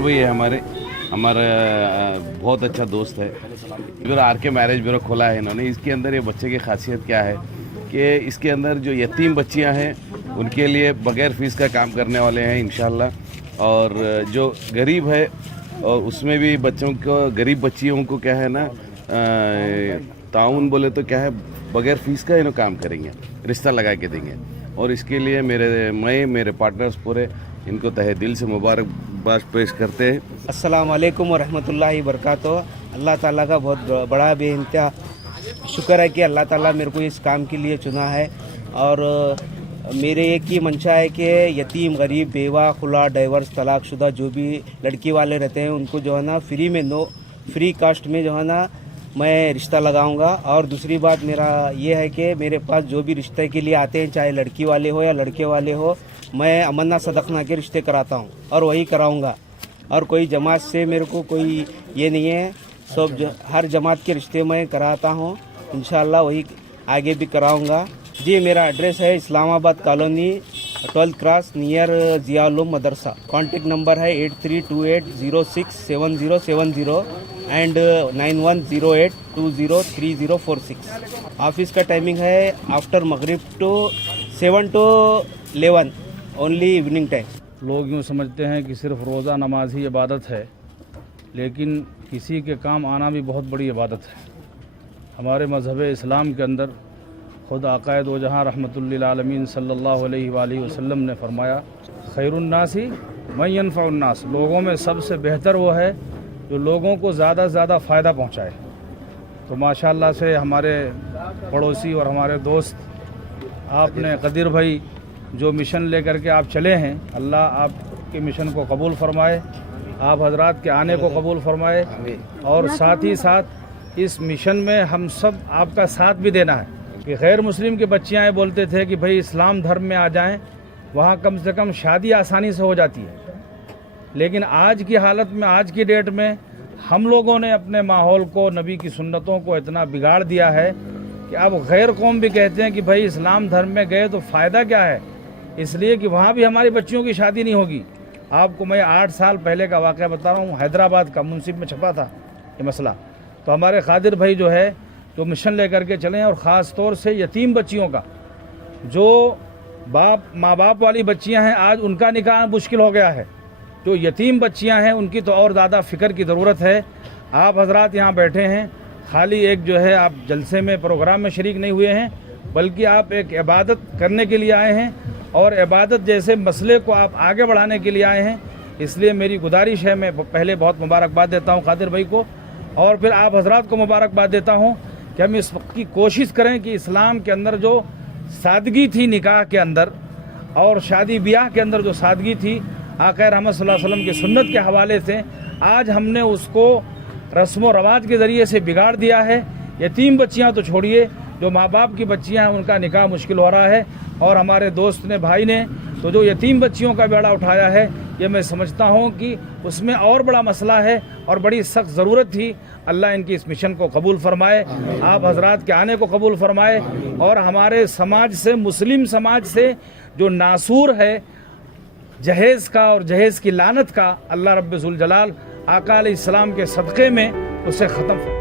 قادر بھائی ہے ہمارا بہت اچھا دوست ہے. ادھر آر کے میرج بیورو کھولا ہے انہوں نے. اس کے اندر یہ بچے کی خاصیت کیا ہے کہ اس کے اندر جو یتیم بچیاں ہیں ان کے لیے بغیر فیس کا کام کرنے والے ہیں انشاءاللہ. اور جو غریب ہے اور اس میں بھی بچوں کو, غریب بچیوں کو کیا ہے نا تعاون بولے تو کیا ہے, بغیر فیس کا انہوں کام کریں گے, رشتہ لگا کے دیں گے. اور اس کے لیے میرے پارٹنرز پورے ان کو تہہ دل سے مبارکباد پیش کرتے ہیں. السلام علیکم ورحمۃ اللہ وبرکاتہ. اللہ تعالیٰ کا بہت بڑا بے انتہا شکر ہے کہ اللہ تعالیٰ میرے کو اس کام کے لیے چنا ہے. اور میرے ایک ہی منشا ہے کہ یتیم, غریب, بیوہ, خلا, ڈائیورس, طلاق شدہ جو بھی لڑکی والے رہتے ہیں ان کو جو ہے نا فری کاسٹ میں جو ہے نا میں رشتہ لگاؤں گا. اور دوسری بات میرا یہ ہے کہ میرے پاس جو بھی رشتے کے لیے آتے ہیں, چاہے لڑکی والے ہو یا لڑکے والے ہو, میں امنا صدقنا کے رشتے کراتا ہوں اور وہی کراؤں گا. اور کوئی جماعت سے میرے کو کوئی یہ نہیں ہے, ہر جماعت کے رشتے میں کراتا ہوں انشاءاللہ, وہی آگے بھی کراؤں گا. جی میرا ایڈریس ہے اسلام آباد کالونی 12 کراس نیر ضیاء العلوم مدرسہ. کانٹیکٹ نمبر ہے 8328067070 اینڈ 9108203046. آفس کا ٹائمنگ ہے آفٹر مغرب 7 to 11 اونلی ایوننگ ٹائم. لوگ یوں سمجھتے ہیں کہ صرف روزہ نماز ہی عبادت ہے, لیکن کسی کے کام آنا بھی بہت بڑی عبادت ہے. ہمارے مذہب اسلام کے اندر خود آقائے دو جہاں رحمۃ للعالمین صلی اللہ علیہ وآلہ وسلم نے فرمایا, خیر الناس من ینفع الناس, لوگوں میں سب سے بہتر وہ ہے جو لوگوں کو زیادہ سے زیادہ فائدہ پہنچائے. تو ماشاءاللہ سے ہمارے پڑوسی اور ہمارے دوست آپ نے قدیر بھائی جو مشن لے کر کے آپ چلے ہیں, اللہ آپ کے مشن کو قبول فرمائے, آپ حضرات کے آنے کو قبول فرمائے, اور ساتھ ہی ساتھ اس مشن میں ہم سب آپ کا ساتھ بھی دینا ہے. کہ غیر مسلم کی بچیاں یہ بولتے تھے کہ بھئی اسلام دھرم میں آ جائیں, وہاں کم سے کم شادی آسانی سے ہو جاتی ہے. لیکن آج کی حالت میں, آج کی ڈیٹ میں ہم لوگوں نے اپنے ماحول کو, نبی کی سنتوں کو اتنا بگاڑ دیا ہے کہ اب غیر قوم بھی کہتے ہیں کہ بھئی اسلام دھرم میں گئے تو فائدہ کیا ہے, اس لیے کہ وہاں بھی ہماری بچیوں کی شادی نہیں ہوگی. آپ کو میں 8 سال پہلے کا واقعہ بتا رہا ہوں, حیدرآباد کا منصف میں چھپا تھا یہ مسئلہ. تو ہمارے قادر بھائی جو ہے جو مشن لے کر کے چلیں, اور خاص طور سے یتیم بچیوں کا, جو ماں باپ والی بچیاں ہیں آج ان کا نکاح مشکل ہو گیا ہے, جو یتیم بچیاں ہیں ان کی تو اور زیادہ فکر کی ضرورت ہے. آپ حضرات یہاں بیٹھے ہیں, خالی ایک جو ہے آپ جلسے میں پروگرام میں شریک نہیں ہوئے ہیں, بلکہ آپ ایک عبادت کرنے کے لیے آئے ہیں, اور عبادت جیسے مسئلے کو آپ آگے بڑھانے کے لیے آئے ہیں. اس لیے میری گزارش ہے, میں پہلے بہت مبارکباد دیتا ہوں قادر بھائی کو, اور پھر آپ حضرات کو مبارکباد دیتا ہوں کہ ہم اس وقت کی کوشش کریں کہ اسلام کے اندر جو سادگی تھی نکاح کے اندر اور شادی بیاہ کے اندر جو سادگی تھی آقا رحمت صلی اللہ علیہ وسلم کی سنت کے حوالے سے, آج ہم نے اس کو رسم و رواج کے ذریعے سے بگاڑ دیا ہے. یتیم بچیاں تو چھوڑیے, جو ماں باپ کی بچیاں ہیں ان کا نکاح مشکل ہو رہا ہے. اور ہمارے دوست نے, بھائی نے تو جو یتیم بچیوں کا بیڑا اٹھایا ہے, یہ میں سمجھتا ہوں کہ اس میں اور بڑا مسئلہ ہے اور بڑی سخت ضرورت تھی. اللہ ان کی اس مشن کو قبول فرمائے, آپ حضرات کے آنے کو قبول فرمائے, اور ہمارے سماج سے, مسلم سماج سے جو ناسور ہے جہیز کا اور جہیز کی لعنت کا, اللہ رب ذوالجلال آقا علیہ السلام کے صدقے میں اسے ختم